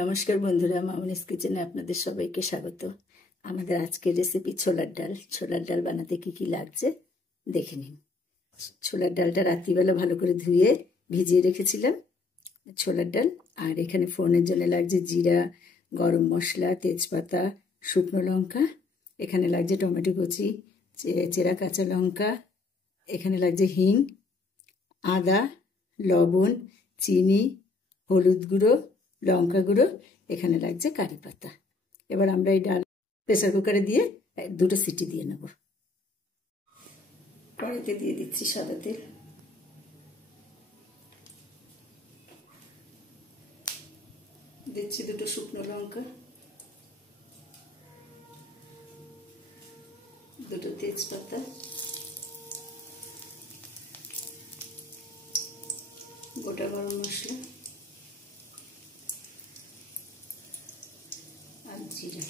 নমস্কার বন্ধুরা, মামনিস কিচেনে আপনাদের সবাইকে স্বাগত। আমাদের আজকের রেসিপি ছোলার ডাল। ছোলার ডাল বানাতে কি কি লাগছে দেখে নিন। ছোলার ডালটা রাত্রিবেলা ভালো করে ধুয়ে ভিজিয়ে রেখেছিলাম ছোলার ডাল। আর এখানে ফোড়নের জন্য লাগছে জিরা, গরম মশলা, তেজপাতা, শুকনো লঙ্কা। এখানে লাগছে টমেটো কুচি, চেরা কাঁচা লঙ্কা। এখানে লাগছে হিং, আদা, লবণ, চিনি, হলুদ গুঁড়ো, লঙ্কা গুঁড়ো। এখানে লাগছে কারি পাতা। এবার আমরা এই ডাল প্রেসার কুকারে দিয়ে 2টো সিটি দিয়ে নেব। কড়াইতে দিয়ে দিচ্ছি সাদা তেল। দিচ্ছি 2টো শুকনো লঙ্কা, 2টো তেজপাতা, গোটা গরম মশলা আর জিরা।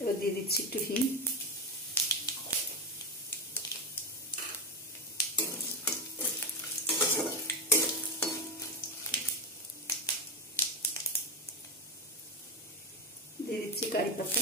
এবার দিয়ে দিচ্ছি একটু হিং, দিয়ে দিচ্ছি কারি পাতা,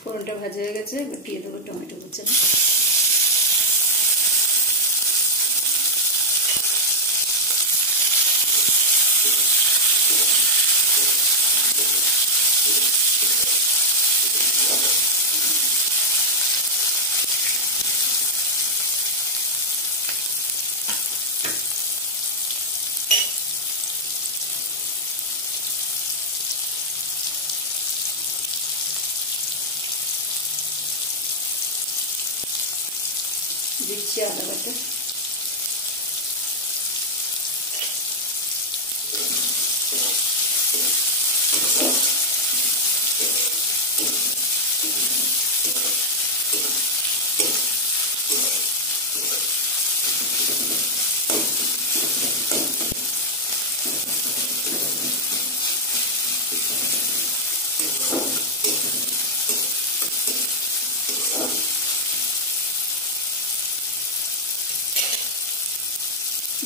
ফোড়নটা ভাজা হয়ে গেছে। এবার দিয়ে দেবো টমেটো কুচি। দিচ্ছি আদা বাটা,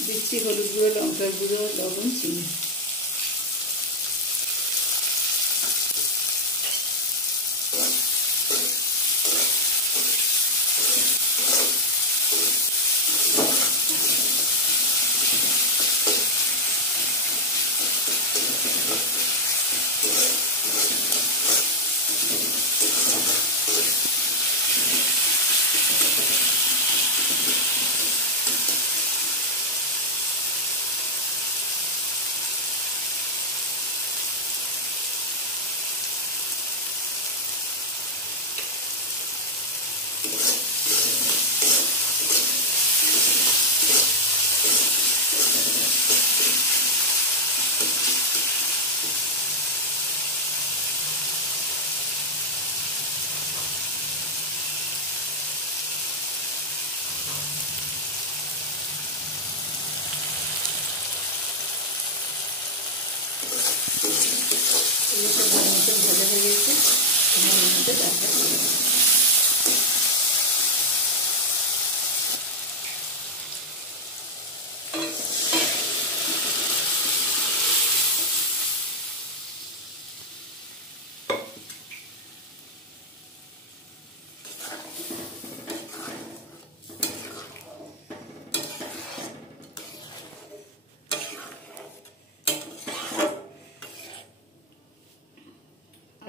দিচ্ছি হলুদ গুঁড়ো, লঙ্কার গুঁড়ো, লবণ, চিনি। ভাজা হয়ে গেছে। এর মধ্যে ডালটা দিয়ে দেবো।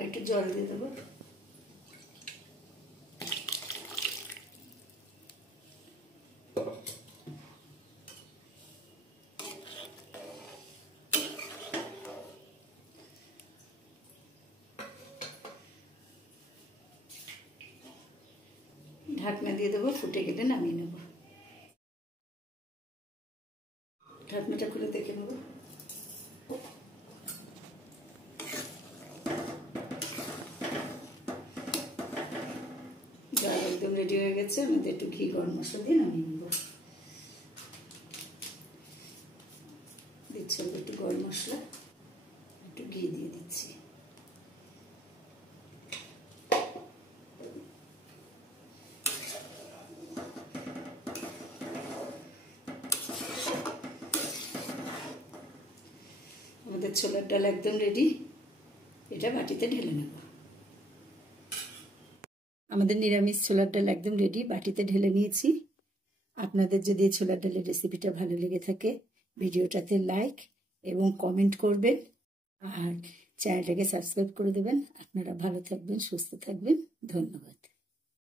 একটু জল দিয়ে দেবো। ঢাকনা দিয়ে দেবো, ফুটে গেলে নামিয়ে নেব। ঢাকনাটা খুলে দেখে নেব। ডাল একদম রেডি হয়ে গেছে। আমাদের একটু ঘি গরম মশলা দিয়ে নামিয়ে নেব। দিচ্ছি একটু গরম মশলা, একটু ঘি দিয়ে দিচ্ছি। আমাদের ছোলার ডাল একদম রেডি। এটা বাটিতে ঢেলে নেব। আমাদের নিরামিষ ছোলার ডাল একদম রেডি, বাটিতে ঢেলে নিয়েছি। আপনাদের যদি এই ছোলার ডালের রেসিপিটা ভালো লেগে থাকে, ভিডিওটাতে লাইক এবং কমেন্ট করবেন, আর চ্যানেলটাকে সাবস্ক্রাইব করে দেবেন। আপনারা ভালো থাকবেন, সুস্থ থাকবেন। ধন্যবাদ।